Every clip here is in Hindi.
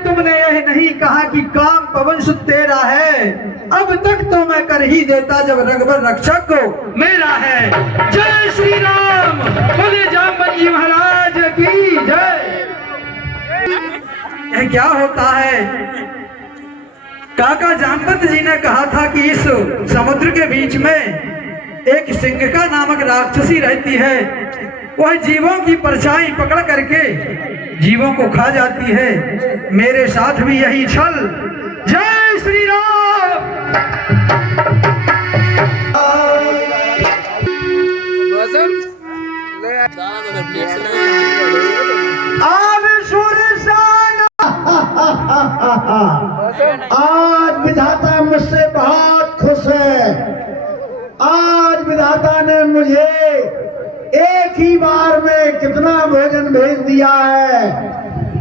तुमने यह नहीं कहा कि काम पवन सुत तेरा है, अब तक तो मैं कर ही देता जब रघुवर रक्षक को मेरा है। जय श्री राम, बोले जामवंत जी महाराज की जय। यह क्या होता है? काका जामवंत जी ने कहा था कि इस समुद्र के बीच में एक सिंहिका नामक राक्षसी रहती है, वह जीवों की परछाई पकड़ करके जीवों को खा जाती है। मेरे साथ भी यही छल। जय श्री राम। आज विधाता मुझसे बहुत खुश है। आज विधाता ने मुझे एक ही बार में कितना भोजन भेज दिया है।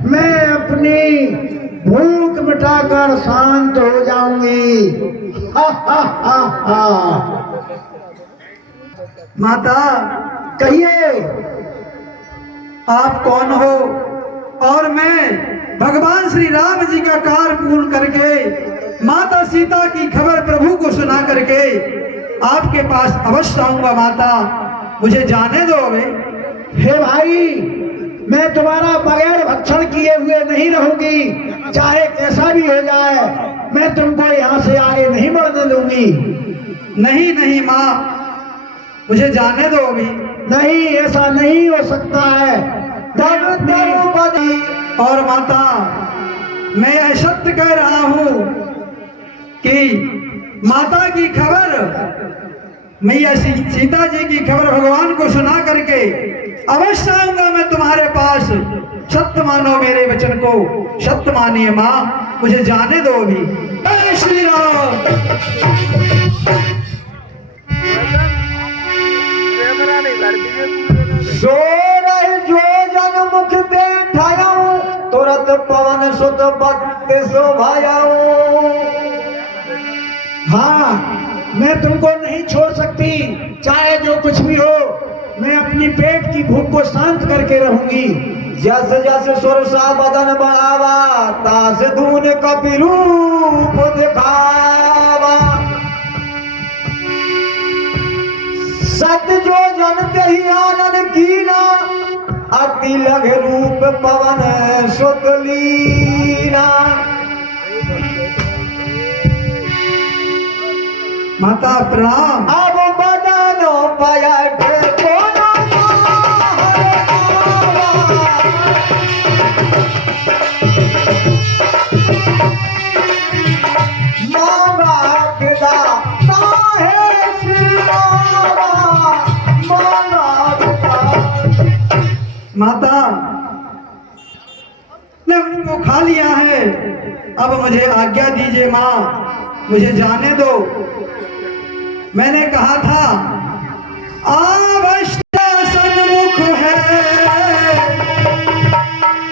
मैं अपनी भूख मिटाकर शांत हो जाऊंगी। माता, कहिए आप कौन हो? और मैं भगवान श्री राम जी का कार्य पूर्ण करके माता सीता की खबर प्रभु को सुना करके आपके पास अवश्य आऊंगा। माता, मुझे जाने दो। हे भाई, मैं तुम्हारा बगैर भक्षण किए हुए नहीं रहूंगी, चाहे कैसा भी हो जाए। मैं तुमको यहाँ से आगे नहीं बढ़ने दूंगी। नहीं नहीं माँ, मुझे जाने दो अभी। नहीं, ऐसा नहीं हो सकता है। और माता, मैं यह सत्य कह रहा हूँ कि माता की खबर, मैया सीता जी की खबर भगवान को सुना करके अवश्य आऊंगा मैं तुम्हारे पास। सत्य मानो मेरे वचन को, सत्य मानिए माँ, मुझे जाने दो अभी। जय श्री राम। सो रहे जो जन मुख बैठाऊं, तुरंत पवन सुत भक्त शोभाऊं। हाँ, मैं तुमको नहीं छोड़ सकती, चाहे जो कुछ भी हो। मैं अपनी पेट की भूख को शांत करके रहूंगी। जस जस सुरसा बदन बढ़ावा, तास दून कपि रूप दिखावा। सत्य जो जनते ही आनंद कीना, अति लघु रूप पवन सुत लीना। माता प्रणाम। अब बदनो पयट कोनो मांगा पिता काहे सिरमावा, मांगा पिता। माता, ने उनको खा लिया है, अब मुझे आज्ञा दीजिए माँ, मुझे जाने दो। मैंने कहा था अवश्य सन्मुख है,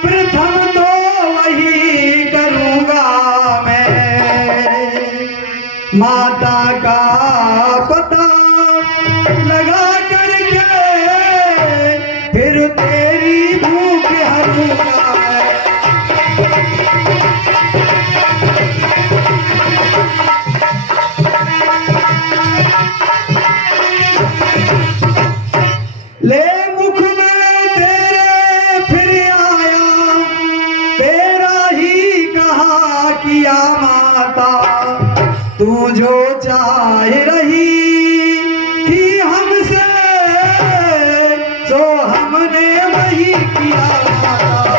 प्रथम तो वही करूंगा मैं। माता का पता लगा करके फिर तेरी भूख हरूंगा मैं। ले मुख में तेरे फिर आया, तेरा ही कहा किया माता। तू जो चाह रही थी हमसे, सो हमने वही किया माता।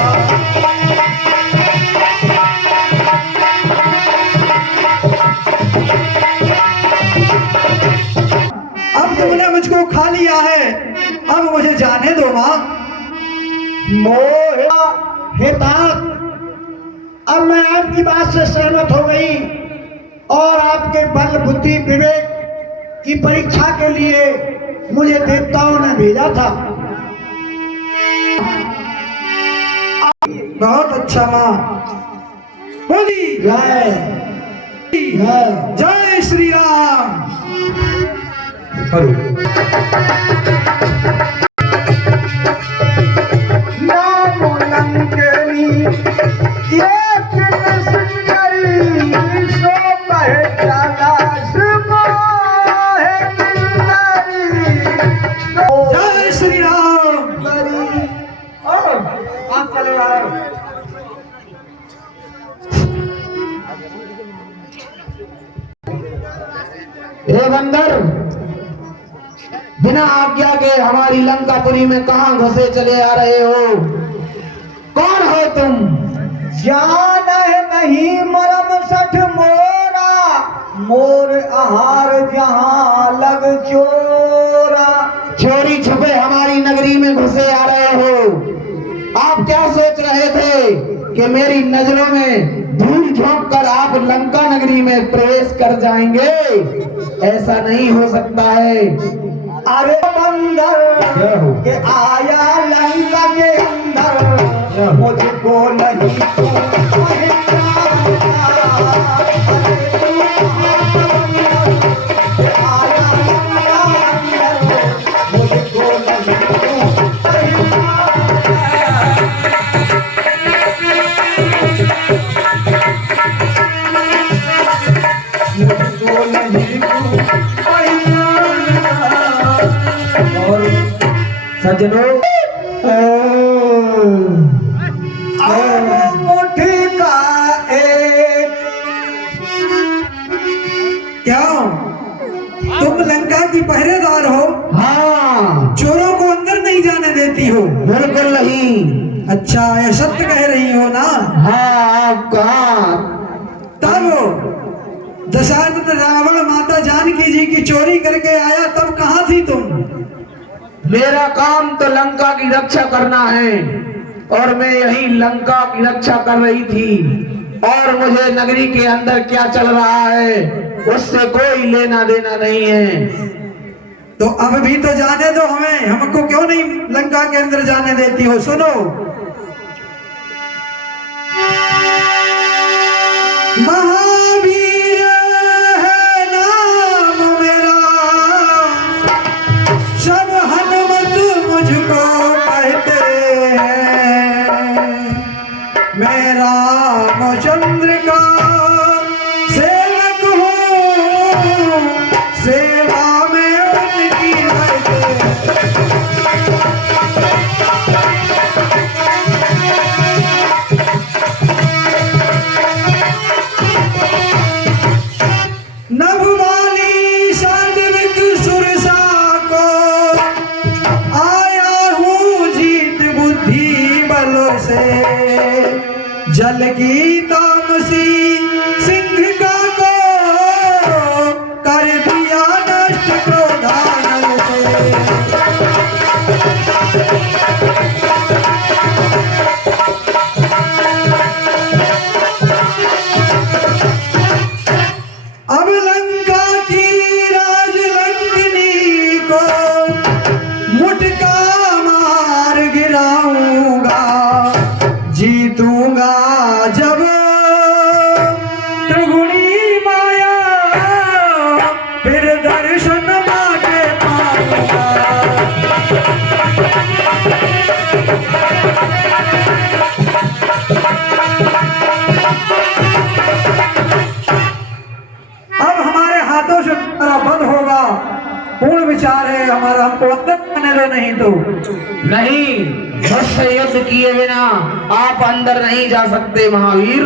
अब तुमने मुझको खा लिया है, अब मुझे जाने दो माँ। मोह हेतात, अब मैं आपकी बात से सहमत हो गई और आपके बल बुद्धि विवेक की परीक्षा के लिए मुझे देवताओं ने भेजा था। बहुत अच्छा माँ। बोली जय जय जय श्री राम। करो। नाम लंकेनी एक हे बंदर, बिना आज्ञा के हमारी लंकापुरी में कहां घुसे चले आ रहे हो? कौन हो तुम? जान है नहीं मरम सठ मोरा, मोर आहार जहां लग चोरा। चोरी छुपे हमारी नगरी में घुसे आ रहे हो। आप क्या सोच रहे थे कि मेरी नजरों में धूल झोंक कर आप लंका नगरी में प्रवेश कर जाएंगे? ऐसा नहीं हो सकता है। अरे बंदर के आया लंका के अंदर, मुझको नहीं सज्जनों, मुट्ठी का एक क्या तुम लंका की पहरेदार हो? हाँ, चोरों को अंदर नहीं जाने देती हो? बिल्कुल नहीं। अच्छा, ये सत्य कह रही हो ना? हाँ, आप कहाँ? तब दशरथ रावण माता जानकी जी की चोरी करके आया, तब कहाँ थी तुम? मेरा काम तो लंका की रक्षा करना है और मैं यही लंका की रक्षा कर रही थी, और मुझे नगरी के अंदर क्या चल रहा है उससे कोई लेना देना नहीं है। तो अब भी तो जाने दो हमें, हमको क्यों नहीं लंका के अंदर जाने देती हो? सुनो, महावीर है नाम मेरा, सब हनुमत मुझको कहते हैं, मैं रामचंद्र का सेवक हूँ, सेवा में उनकी रहते। नभवाली साध्विक सुरसा को आया हूँ जीत बुद्धि बल से, जल की तामसी सिंह का को कर दिया नष्ट क्रोधानल से। अब लंका की राजलंकनी को मुटका मार गिराऊंगा, जीतूंगा जब त्रिगुणी माया, फिर दर्शन मांगे पाऊंगा। अब हमारे हाथों से तुम्हारा बंद होगा, पूर्ण विचार है हमारा, हमको अंदर आने दो, नहीं तो नहीं, मुझसे युद्ध किए बिना आप अंदर नहीं जा सकते महावीर।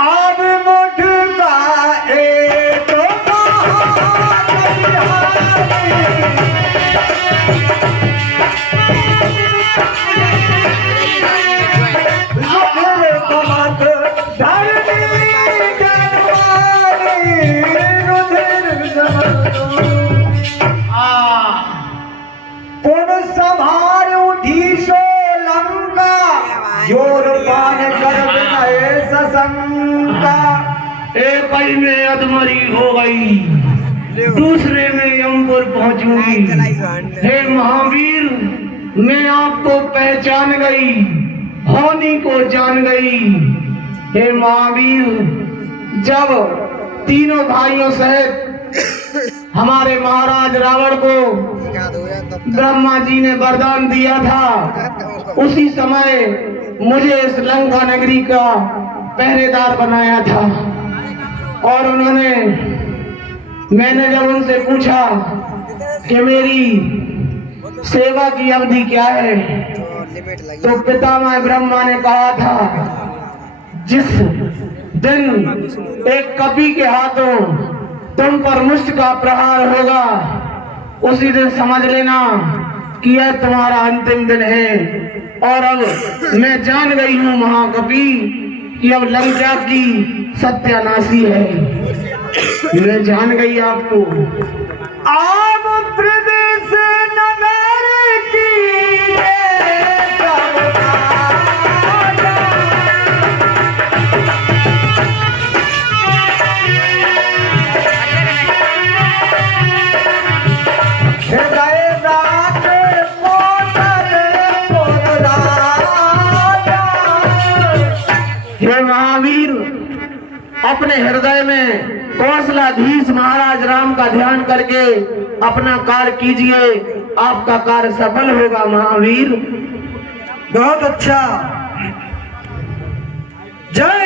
अब मुठका एक संभार उठी सो लंका, जोर पान कर बिनाए सशंका। एक ही में अधमरी हो गई, दूसरे में यमपुर पहुंचूंगी। हे महावीर, मैं आपको पहचान गई, होनी को जान गई। हे महावीर, जब तीनों भाइयों सहित हमारे महाराज रावण को ब्रह्मा जी ने वरदान दिया था, उसी समय मुझे इस लंका नगरी का पहरेदार बनाया था। और मैंने जब उनसे पूछा कि मेरी सेवा की अवधि क्या है, तो पितामह ब्रह्मा ने कहा था, जिस दिन एक कपि के हाथों तुम पर मुष्ट का प्रहार होगा, उसी दिन समझ लेना कि यह तुम्हारा अंतिम दिन है। और अब मैं जान गई हूँ महाकवि कि अब लंका की सत्यानाशी है। मैं जान गई आपको। आम प्रदेश नगर की हृदय रात पोतल राजा। हे महावीर, अपने हृदय में कौशलाधीश महाराज राम का ध्यान करके अपना कार्य कीजिए, आपका कार्य सफल होगा महावीर। बहुत अच्छा। जय